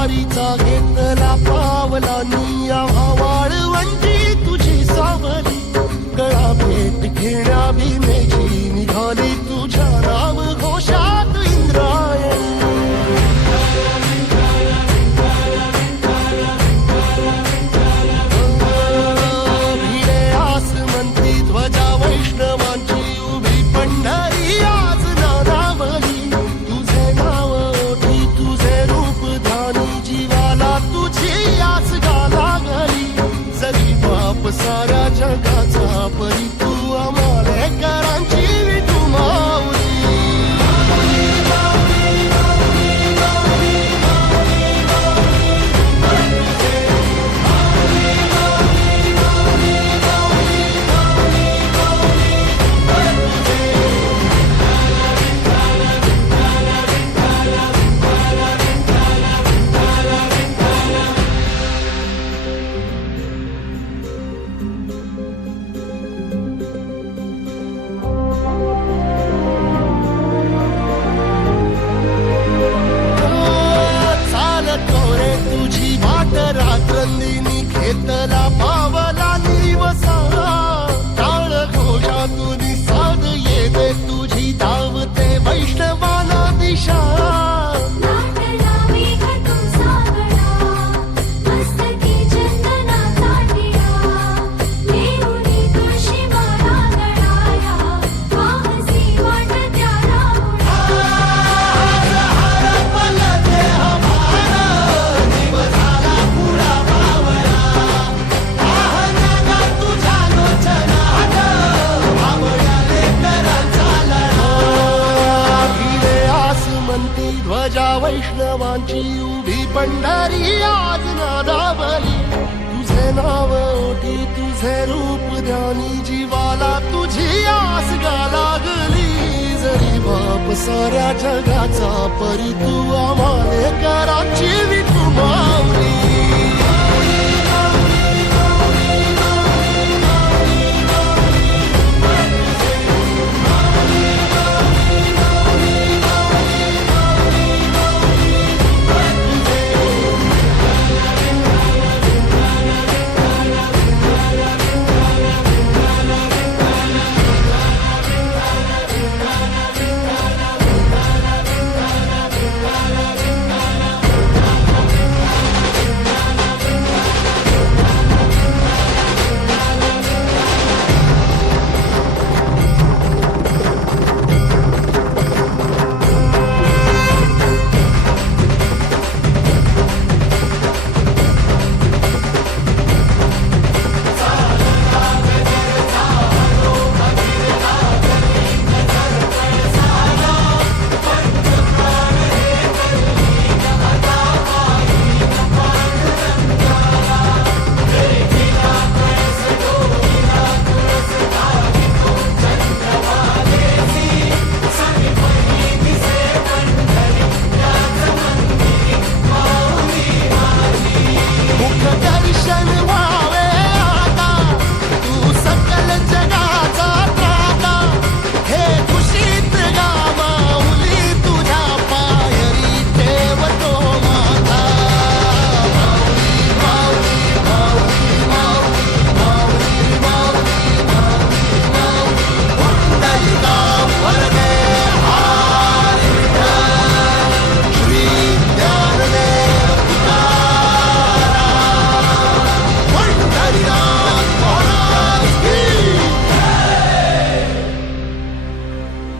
वारीचा घेतला पावला निया वाळवंटी तुझी सावली गळा भेट घेण्या भीमेची निघाली तुझ्या नाम घोषात इंद्रायणी भिडे आसमंती ध्वजा वैष्णवांची उभी पंढरी आज नादावली तुझे नाव ओठी तुझे रूप ध्यानी जीवाला तुझी आस लागली जरी बाप साऱ्या जगाचा परी तू आमालेकरांची विठू माऊली रात्रंदिनी घेतला पावला दिवसा टाळ घोषातून साध येते तुझी धावते वैष्णवाला दिशा ध्वजा वैष्णवांची उभी पंढरी आज नादावली तुझे नाव ओठी तुझे रूप ध्यानी जीवाला तुझी आस लागली जरी बाप साऱ्या जगाचा परी तू आमालेकरांची विठू माऊली